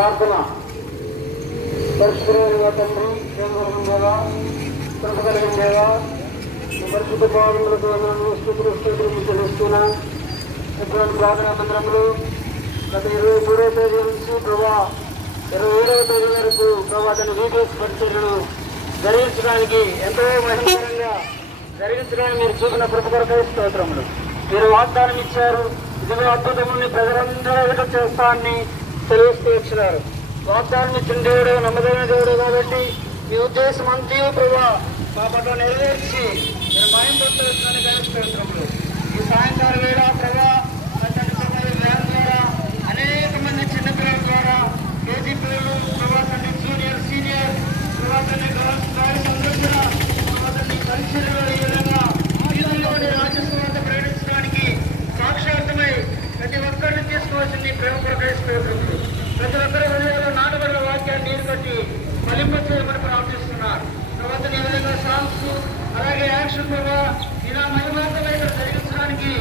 ప్రార్థన. పరిశుద్ధమైన తండ్రి, ప్రేమగల దేవా, కృప కలిగిన దేవా, ఈ పరిశుద్ధ పాదములతో స్థుతులు చెల్లిస్తున్నా. ఎటువంటి ప్రార్థనా మందిరంలో గత 23వ తేదీ నుంచి ప్రభా 27వ తేదీ వరకు ప్రభా తన వీడియోస్ పరిచర్యను జరిగించడానికి ఎంతో మహిమకరంగా జరిగించడానికి మీరు చూపిన కృప కొరకై స్తోత్రములు. మీరు వాగ్దానం ఇచ్చారు, ఇదిగో అద్భుతముని ప్రజలందరూ ఎదుట చేస్తానని తెలియస్తూ వచ్చినారు. వాగ్దానం ఇచ్చిన దేవుడు నమ్మదైన దేవుడు కాబట్టి మీ ఉద్దేశం అంతయు ప్రభా మా పట్ల నెరవేర్చి మీరు మహిమ పొందుతూ వచ్చిన స్తోత్రములు. ఈ సాయంకాలం వేళ ప్రభా వ్యాన్ ద్వారా అనేక మంది చిన్నపిల్లల ద్వారా కేజీ పిల్లలు ప్రభా తండ్రి జూనియర్ సీనియర్ ప్రభా తండ్రి గాలి సందర్శన ప్రభా తండ్రి పరిశీలన ఈ విధంగా వీధుల్లోని రాజ్యస్వార్థ ప్రకటించడానికి సాక్షార్థమై ప్రతి ఒక్కరిని తీసుకోవాల్సింది ప్రేమ ప్రకటిస్తున్నారు. ప్రతి ఒక్కరి హృదయంలో నాటబడిన వాక్యాన్ని నీరు కట్టి ఫలింప చేయమని ప్రార్థిస్తున్నారు. తర్వాత ఈ విధంగా సాంగ్స్ అలాగే యాక్షన్ ప్రభా ఇలా మహిమార్గంగా ఇక్కడ జరిగించడానికి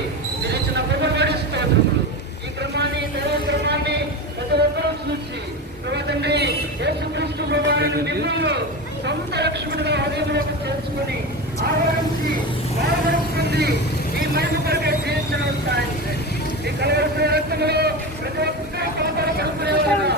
మీరు ఇచ్చిన కృపబడి స్తోత్రములు. ఈ క్రమాన్ని దైవ క్రమాన్ని ప్రతి ఒక్కరూ చూసి ప్రభా తండ్రి యేసుక్రీస్తు ప్రభావాన్ని మిమ్మల్ని సొంత రక్షకుడిగా హృదయంలోకి చేర్చుకొని ఆహ్వానించి బాధపరుస్తుంది ఈ మహిమ కొరకే జీవించడం సాధించండి. ఈ కలవరసిన రక్తంలో ప్రతి ఒక్క పాపాలు కలుపుకునే